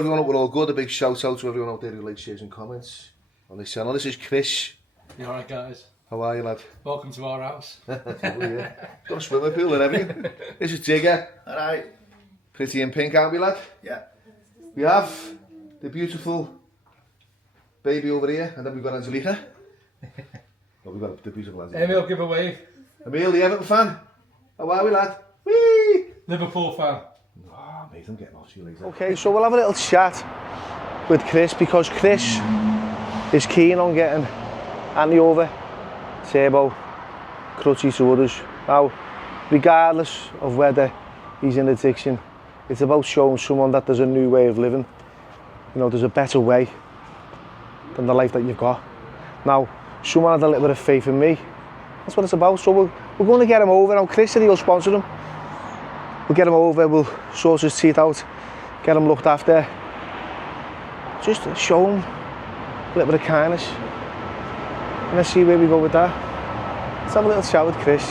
everyone hope we're all good. A big shout out to everyone out there who likes, shares and comments on this channel. This is Chris. You alright, guys? How are you, lad? Welcome to our house. Lovely, yeah. Got a swimming pool and everything. This is Jigger. Alright. Pretty in pink, aren't we, lad? Yeah. We have the beautiful baby over here, and then we've got Angelica. Well, we've got the beautiful Angelica. Emil, give a wave. Emil, the Everton fan. How are we, lad? Whee! Liverpool fan. Oh, mate, I'm getting off you later. Okay, so we'll have a little chat with Chris, because Chris is keen on getting Andy over, Turbo, Crutchy to others. Now, regardless of whether he's in addiction, it's about showing someone that there's a new way of living. You know, there's a better way than the life that you've got. Now, someone had a little bit of faith in me. That's what it's about. So we're going to get him over. Now, Chris said he'll sponsor him. We'll get him over, we'll sort his teeth out, get him looked after. Just to show him a little bit of kindness. And let's see where we go with that. Let's have a little chat with Chris.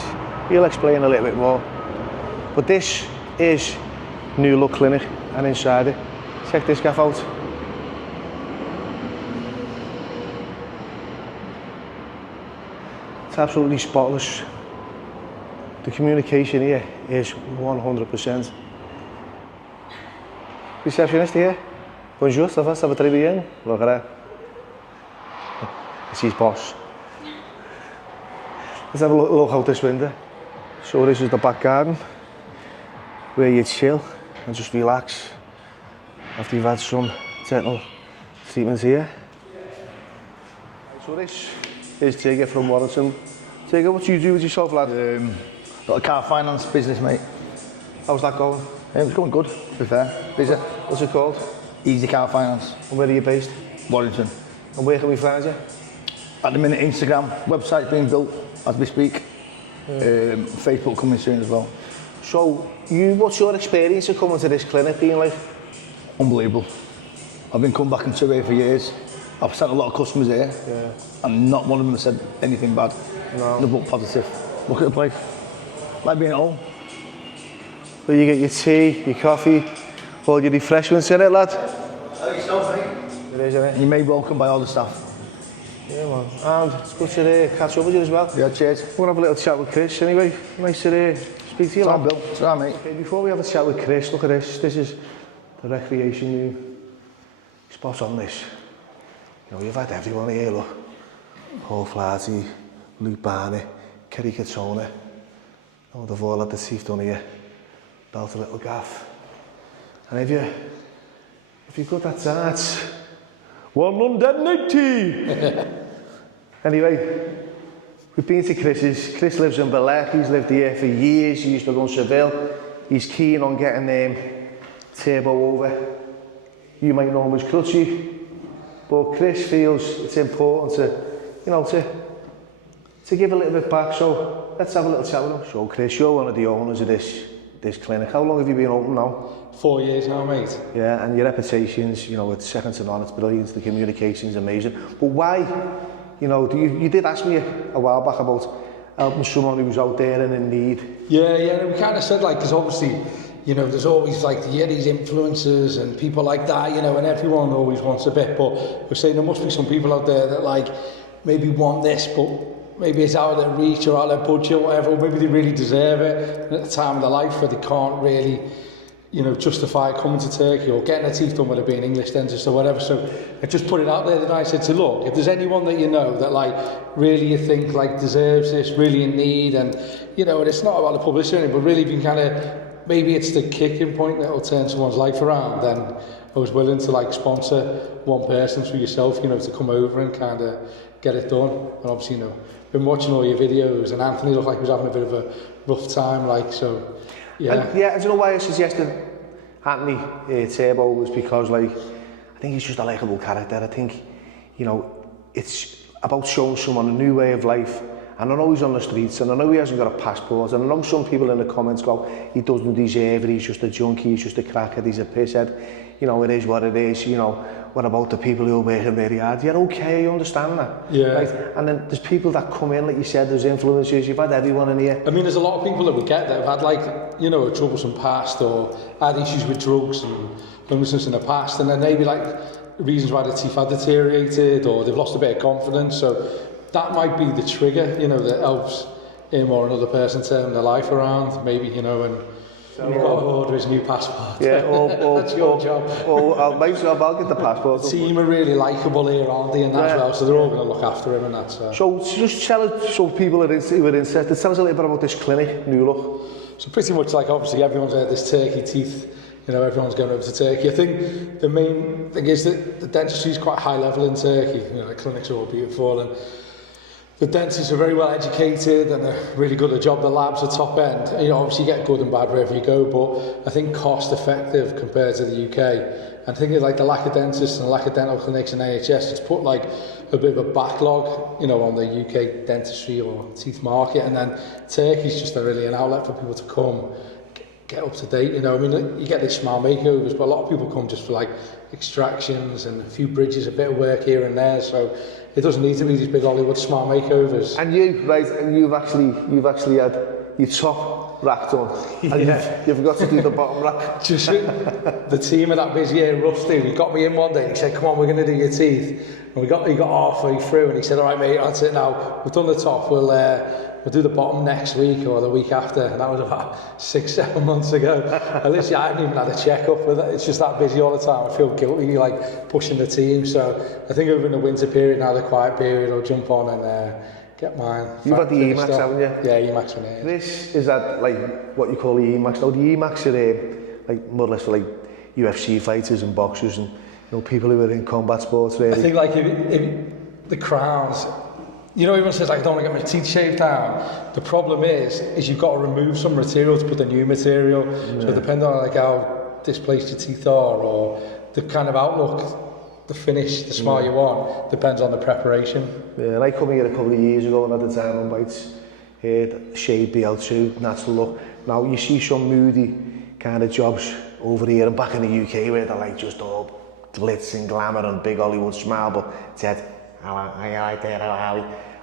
He'll explain a little bit more. But this is New Look Clinic, and inside it, check this gaff out. It's absolutely spotless. The communication here is 100%. Receptionist here. Bonjour, ça va très bien? Look at that. It's his boss. Let's have a look out this window. So this is the back garden, where you chill and just relax after you've had some dental treatments here. So this is Tigger from Warrington. Tigger, what do you do with yourself, lad? Got a car finance business, mate. How's that going? It's going good, to be fair. Busy. What's it called? Easy Car Finance. And where are you based? Warrington. And where can we find you? At the minute, Instagram. Website's being built as we speak. Facebook coming soon as well. So, what's your experience of coming to this clinic being like? Unbelievable. I've been coming back and survey for years. I've sent a lot of customers here, and not one of them has said anything bad. No. They're both positive. Look at the place. Like being at home. Well, you get your tea, your coffee, all your refreshments in it, lad. I think so, mate. It is, isn't it? You're made welcome by all the staff. Yeah, man. And it's good to catch up with you as well. Yeah, cheers. We'll have a little chat with Chris anyway. Nice to speak to you, lad. Bill. It's all right, mate. Okay, before we have a chat with Chris, look at this. This is the recreation room. Spot on this. You know, you've had everyone here, look. Paul Flaherty, Luke Barney, Kerry Katona. Oh, they've all had the teeth done here. Built a little gaff. And if you've got that darts, 180! Anyway, we've been to Chris's. Chris lives in Bellec. He's lived here for years. He used to run Seville. He's keen on getting Turbo over. You might know him as Crutchy. But Chris feels it's important to give a little bit back. So let's have a little chat with him. So Chris, you're one of the owners of this clinic. How long have you been open now? 4 years now, mate. Yeah, and your reputation's, it's second to none. It's brilliant. The communication's amazing. But why? You did ask me a while back about helping someone who's out there and in need. Yeah, we kind of said, because obviously, there's always these influencers and people like that, and everyone always wants a bit, but we're saying there must be some people out there that maybe want this, but maybe it's out of their reach or out of their budget or whatever, or maybe they really deserve it, and at the time of their life where they can't really, justify coming to Turkey or getting their teeth done, whether it be an English dentist or whatever. So I just put it out there that I said to look, if there's anyone that that really you think deserves this, really in need, and and it's not about the publicity, but really being maybe it's the kicking point that will turn someone's life around, then I was willing to sponsor one person through yourself, to come over and kind of get it done. And obviously, been watching all your videos, and Anthony looked like he was having a bit of a rough time, so yeah. And, I don't know why I suggested Anthony Turbo was because I think he's just a likeable character. I think, it's about showing someone a new way of life. And I know he's on the streets, and I know he hasn't got a passport, and I know some people in the comments go, he doesn't deserve it, he's just a junkie, he's just a crackhead, he's a pisshead. It is what it is, what about the people who are working very hard? You're okay, you understand that? Yeah. Right? And then there's people that come in, like you said, there's influencers, you've had everyone in here. I mean, there's a lot of people that we get that have had a troublesome past or had issues with drugs and illnesses in the past, and then maybe like reasons why the teeth have deteriorated or they've lost a bit of confidence. So that might be the trigger, you know, that helps him or another person turn their life around, maybe, you know, and you've got to order his new passport. Yeah, that's your job. I'll make sure I'll get the passport. The team are really likeable here, aren't they, and that as well, so they're all going to look after him and that. So just tell us, so people who are interested, tell us a little bit about this clinic, New Look. So pretty much like obviously everyone's heard this Turkey teeth, you know, everyone's going over to Turkey. I think the main thing is that the dentistry is quite high level in Turkey, you know, the clinics are all beautiful and the dentists are very well educated and they're really good at the job. The labs are top end. And, you know, obviously you get good and bad wherever you go, but I think cost effective compared to the UK. And I think like the lack of dentists and the lack of dental clinics in NHS, it's put like a bit of a backlog, you know, on the UK dentistry or teeth market. And then Turkey's just really an outlet for people to come, get up to date, you know. I mean, you get these smile makeovers, but a lot of people come just for like extractions and a few bridges, a bit of work here and there. So it doesn't need to be these big Hollywood smile makeovers. And you, right, and you've actually had your top rack done, and you forgot to do the bottom rack. Just the team are that busy here, Rusty. He got me in one day and he said, "Come on, we're going to do your teeth." And he got halfway through and he said, "All right, mate, that's it now. We've done the top. We'll do the bottom next week or the week after." And that was about 6-7 months ago. And literally, I haven't even had a check-up with it. It's just that busy all the time. I feel guilty, like pushing the team. So I think over in the winter period, now the quiet period, I'll jump on and get mine. You've had the EMAX, haven't you? Yeah, EMAX one here. This is that like what you call the EMAX. Now the EMAX are like more or less for like UFC fighters and boxers and, you know, people who are in combat sports. Really. I think like if the crowns. You know, everyone says, like, I don't want to get my teeth shaved down. The problem is you've got to remove some material to put the new material. Yeah. So depending on like how displaced your teeth are or the kind of outlook, the finish, the smile you want, depends on the preparation. Yeah, and I come here a couple of years ago and had the diamond bites, shade BL2, natural look. Now you see some moody kind of jobs over here and back in the UK where they're like just all glitz and glamour and big Hollywood smile, but it's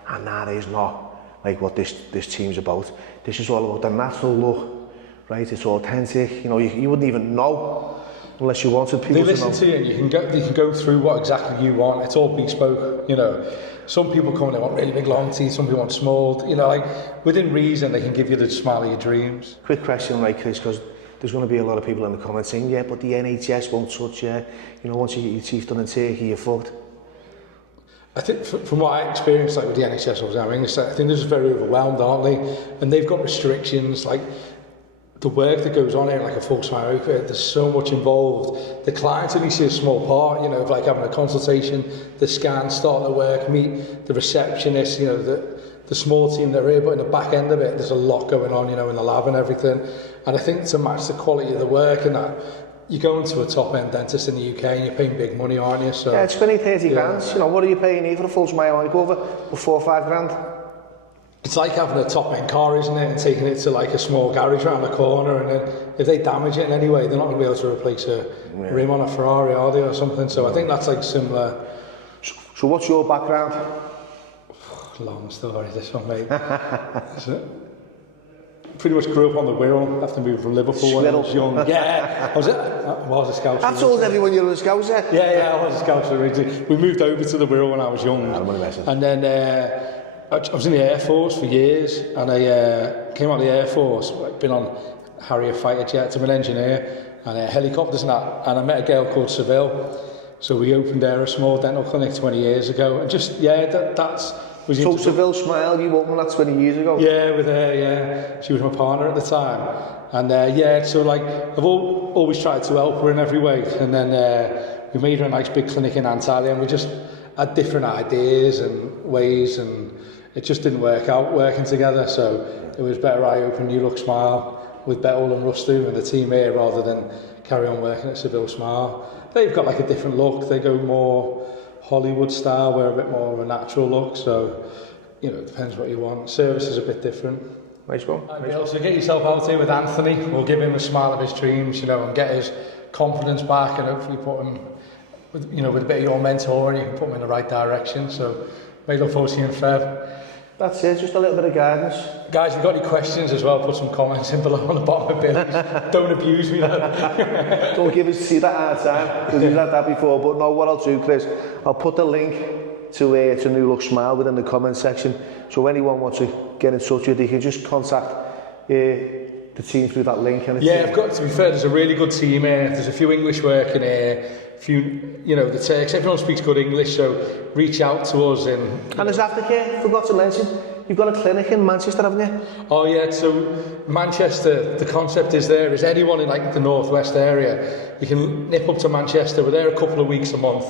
and that is not like what this team's about. This is all about the natural look, right? It's authentic. You know, you wouldn't even know unless you wanted people to know. They listen to you and they can go through what exactly you want. It's all bespoke, you know. Some people come and they want really big long teeth, some people want small, you know, like within reason they can give you the smile of your dreams. Quick question, right, Chris, because there's going to be a lot of people in the comments saying, yeah, but the NHS won't touch you. You know, once you get your teeth done in Turkey, you're fucked. I think from what I experienced, like with the NHS, I think they're just very overwhelmed, aren't they? And they've got restrictions, like the work that goes on here, like a full smile open, there's so much involved. The clients only see a small part, you know, of like having a consultation, the scan, starting to work, meet the receptionist, you know, the small team that are here, but in the back end of it, there's a lot going on, you know, in the lab and everything. And I think to match the quality of the work and that, you're going to a top-end dentist in the UK and you're paying big money, aren't you? So, yeah, it's spending 30 grand. You know, what are you paying here for a full smile makeover? For 4 or 5 grand? It's like having a top-end car, isn't it? And taking it to like a small garage around the corner, and then if they damage it in any way, they're not going to be able to replace a rim on a Ferrari, are they, or something? So I think that's like similar. So what's your background? Long story, this one, mate. Pretty much grew up on the Wirral after moving from Liverpool when I was young. Yeah, I was a Scouser. I've told everyone you're a Scouser. Yeah, I was a Scouser originally. We moved over to the Wirral when I was young. And then I was in the Air Force for years, and I came out of the Air Force. I'd been on Harrier fighter jets. I'm an engineer, and helicopters and that. And I met a girl called Seville. So we opened there a small dental clinic 20 years ago. And just, that's... So Seville Smile, you opened that 20 years ago? Yeah, with her, yeah. She was my partner at the time. And so like, I've always tried to help her in every way. And then we made her a nice big clinic in Antalya, and we just had different ideas and ways, and it just didn't work out working together. So it was better I opened New Look Smile with Betul and Rustu and the team here rather than carry on working at Seville Smile. They've got like a different look. They go more Hollywood style, we're a bit more of a natural look, so you know, it depends what you want. Service is a bit different. Nice one. So get yourself out here with Anthony. We'll give him a smile of his dreams, you know, and get his confidence back, and hopefully put him with, you know, with a bit of your mentor, and you can put him in the right direction. So may look forward to seeing Feb. That's it, just a little bit of guidance. Guys, if you've got any questions as well, put some comments in below on the bottom of Billy's. Don't abuse me though. Don't give us see that hard time, because we've had that before. But no, what I'll do, Chris, I'll put the link to New Look Smile within the comment section. So anyone wants to get in touch with you, they can just contact the team through that link. And yeah, I've got to be fair, there's a really good team here. There's a few English working here. A few, you know, the Turks, everyone speaks good English, so reach out to us. And there's aftercare, forgot to mention, you've got a clinic in Manchester, haven't you? Oh yeah, so Manchester, the concept is anyone in like the northwest area, you can nip up to Manchester. We're there a couple of weeks a month.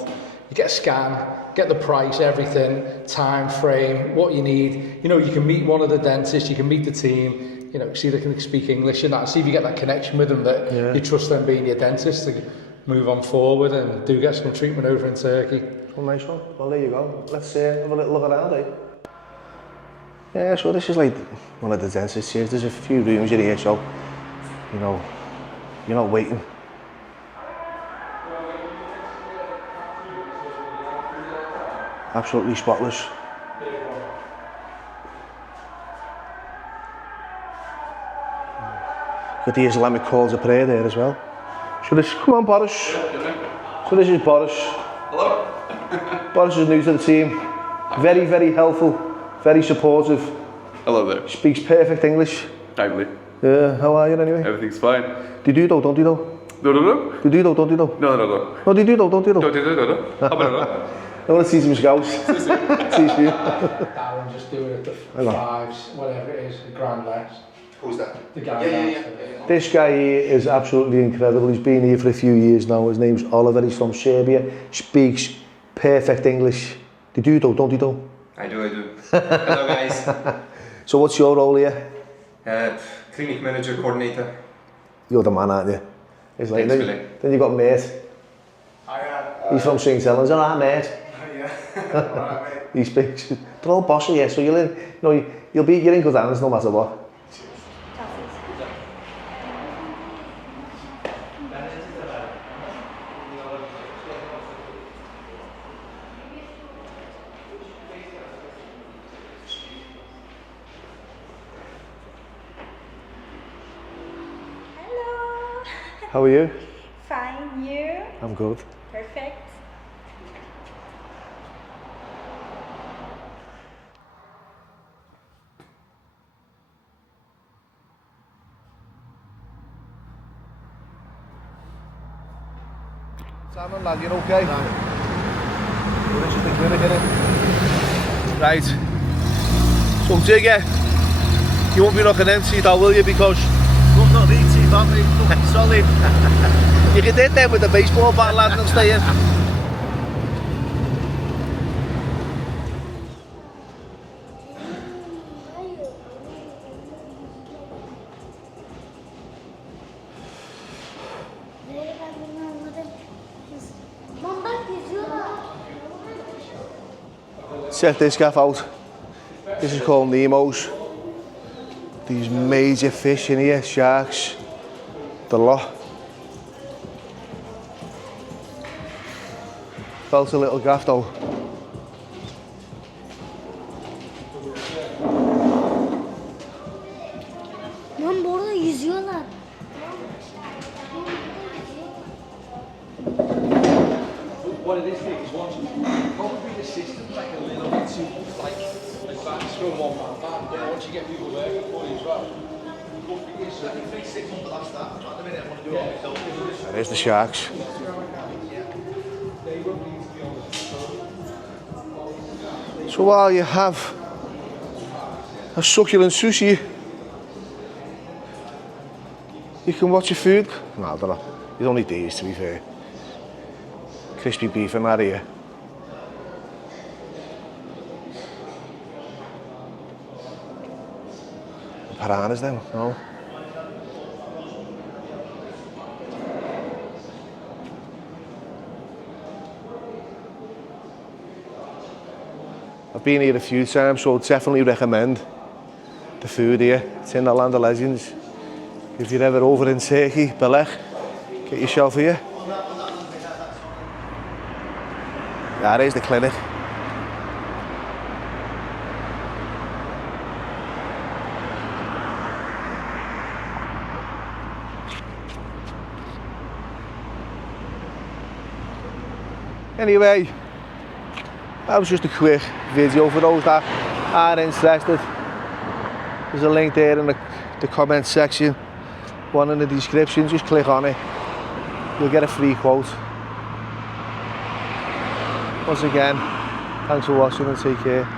You get a scan, get the price, everything, time frame, what you need. You know, you can meet one of the dentists, you can meet the team, you know, see they can speak English and that, see if you get that connection with them that you trust them being your dentist to move on forward, and do get some treatment over in Turkey. Well, nice one. Well, there you go. Let's have a little look around, eh? Yeah, so this is like one of the dentists here. There's a few rooms in here, so, you know, you're not waiting. Absolutely spotless. Got the Islamic calls of prayer there as well. So this, come on Boris. So this is Boris. Hello. Boris is new to the team. Very, very helpful, very supportive. Hello there. Speaks perfect English. Timely. Yeah, how are you anyway? Everything's fine. Do you do though, don't you though? No. Do you do though, don't you though? No. No, do you do though, don't you though? No. How about I want to see some scouts. See you. Darren just doing it the fives, whatever it is, the grand less. Who's that? The guy downstairs. This guy here is absolutely incredible. He's been here for a few years now. His name's Oliver. He's from Serbia. Speaks perfect English. Do you do though, don't you though? I do. Hello guys. So what's your role here? Clinic manager, coordinator. You're the man, aren't you? It's like, Thanks, Billy. then you got mate. He's from St Helens, alright mate. Alright, mate. He speaks. They're all bossy, yeah. So you're in good hands no matter what. Hello. How are you? Fine, you? I'm good. Perfect. Simon, lad, you're okay? Well, this is the clinic, innit? Right. So, Jigger, you won't be looking empty, though, will you? Because Look, not the team, that mate. Solid. you can hit them with the baseball bat, lad, and they'll stay in. Check this gaff out. This is called Nemo's. These major fish in here, sharks, the lot. Felt a little gaff though. Lan bu arada yüzüyorlar. What it is probably the system's like a little bit too like advanced from one man back, but once you get people working for you as well. There's the sharks. So while you have a succulent sushi, you can watch your food. No, I don't know. You don't need these, to be fair. Crispy beef and that here. Piranhas then, no. I've been here a few times, so I'd definitely recommend the food here. It's in the Land of Legends. If you're ever over in Turkey, Belek, get yourself here. That is the clinic. Anyway, that was just a quick video for those that are interested. There's a link there in the comment section, one in the description. Just click on it, you'll get a free quote. Once again, thanks for watching and take care.